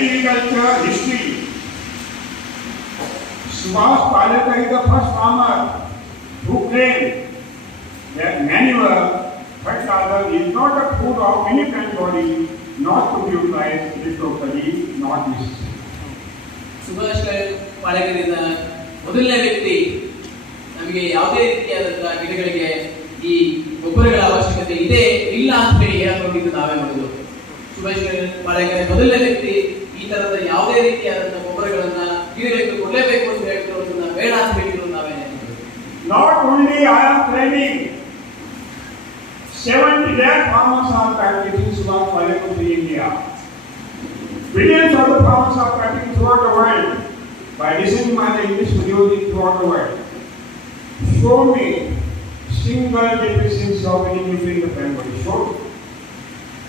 agriculture history. Subhash Palekar is the first farmer who claimed that manure, fertilizer is not a food of any plant body, not to be utilized, it is totally not necessary. Subhash ಪಾಲೇಕರಿಂದ ಮೊದಲನೇ ವ್ಯಕ್ತಿ ನಮಗೆ ಯಾವುದೇ ರೀತಿಯಾದಂತಹ ಗಿಡಗಳಿಗೆ ಈ ಗೊಬ್ಬರಗಳ ಅವಶ್ಯಕತೆ ಇದೆ ಇಲ್ಲ ಅಂತ ಹೇಳಿ ಹೇಳಿಕೊಂಡಿದ್ದು ನಾವೇ ಮಾಡೋದು. ಸುಭಾಷ್ ಪಾಲೇಕರ್ ಮೊದಲನೇ ವ್ಯಕ್ತಿ ಈ ತರದ ಯಾವುದೇ ರೀತಿಯಾದಂತಹ ಗೊಬ್ಬರಗಳನ್ನ ಗಿಡಗಳಿಗೆ ಕೊಡಲೇಬೇಕು ಅಂತ ಹೇಳ್ತಿರೋದನ್ನ ಬೇಡ ಅಂತ ಹೇಳಿರೋದು ನಾವೇನೆ. Not only I am claiming 70 lakh farmers are practicing Subhash Palekar in India. Billions of the farmers are practicing throughout the world by listening to the English videos throughout the world. Show me single deficiency of any nutrient in the plant body. Show me.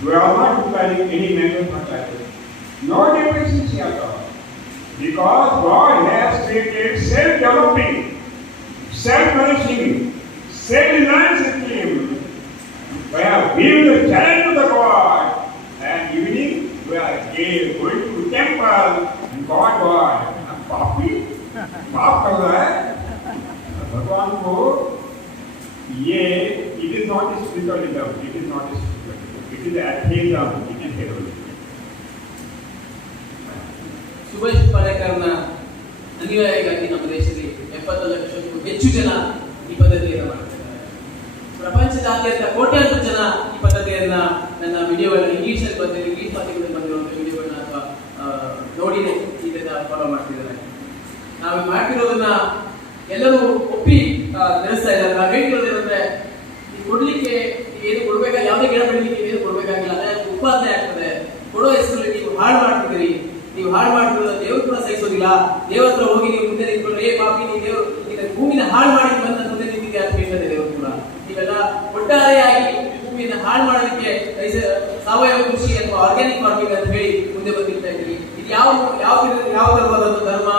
We are not utilizing any manual fertilizer. No deficiency at all. Because God has created self-developing, self-nourishing, self-reliant system. Where we will challenge to the God and evening we are going to temple and God, पापी पाप कर रहा है भगवान को ये it is not a spiritual endeavor, it is not a spiritual, it is atheism, it is heroism. Subhash ಪಾಲೇಕರ್ನ ಅನಿವಾರ್ಯವಾಗಿ ನಮ್ಮ ದೇಶದಲ್ಲಿ 70 ಲಕ್ಷಕ್ಕೂ ಹೆಚ್ಚು ಜನ ಈ ಪದ್ಧತಿಯನ್ನು ಮಾಡ್ತಿದ್ದಾರೆ. ಪ್ರಪಂಚದಾದ್ಯಂತ ಕೋಟ್ಯಾಂತರ ಜನ ಈ ಪದ್ಧತಿಯನ್ನ ನನ್ನ ವಿಡಿಯೋಗಳನ್ನ ಇಂಗ್ಲಿಷಲ್ಲಿ ಬಂದಿರೋ ಇಂಗ್ಲಿಷ್ ಭಾಷೆಗಳಲ್ಲಿ ಬಂದಿರುವಂತಹ ವಿಡಿಯೋಗಳನ್ನ ಅಥವಾ ನೋಡಿನೇ ಇದನ್ನ ಫಾಲೋ ಮಾಡ್ತಿದ್ದಾರೆ. ನಾವು ಮಾಡ್ತಿರೋದನ್ನ ಎಲ್ಲರೂ ಒಪ್ಪಿ ನಡೆಸ್ತಾ ಇದ್ದಾರೆ. ನಾವು ಹೇಳ್ತಿರೋದೇನಂದ್ರೆ ನೀವು ಕೊಡ್ಲಿಕ್ಕೆ ಏನು ಕೊಡ್ಬೇಕಾ, ಯಾವುದೇ ಗಿಡ ಬೆಳಿಲಿಕ್ಕೆ ಏನು ಕೊಡ್ಬೇಕಾಗಿಲ್ಲ, ಅದೇ ಉತ್ಪಾದನೆ ಆಗ್ತದೆ. ಕೊಡೋ ಹೆಸರಲ್ಲಿ ನೀವು ಹಾಳು ಮಾಡ್ತಿದ್ದೀರಿ, ನೀವು ಹಾಳು ಮಾಡ್ತಿರೋದು ದೇವರು ಕೂಡ ಸಹಿಸೋದಿಲ್ಲ. ದೇವ್ರ ಹತ್ರ ಹೋಗಿ ನೀವು ಮುಂದೆ ನಿಂತ್ಕೊಂಡ್ರೆ ಏ ಪಾಪಿ ನೀ ದೇವ್ರು ಭೂಮಿನ ಹಾಳು ಮಾಡಿ ಬಂದ ಮುಂದೆ ನಿಂತಿದೆ ಅಂತ ಹೇಳ್ತಾರೆ ದೇವರು ಕೂಡ. ನೀವೆಲ್ಲ ಒಟ್ಟಾರೆಯಾಗಿ ಭೂಮಿಯನ್ನು ಹಾಳು ಮಾಡೋದಕ್ಕೆ ಸಾವಯವ ಕೃಷಿ ಅಥವಾ ಆರ್ಗ್ಯಾನಿಕ್ ಫಾರ್ಮಿಂಗ್ ಅಂತ ಹೇಳಿ ಮುಂದೆ ಬಂದಿರ್ತಾ ಇದ್ದೀರಿ. ಇದು ಯಾವ ತರವಾದ ಧರ್ಮ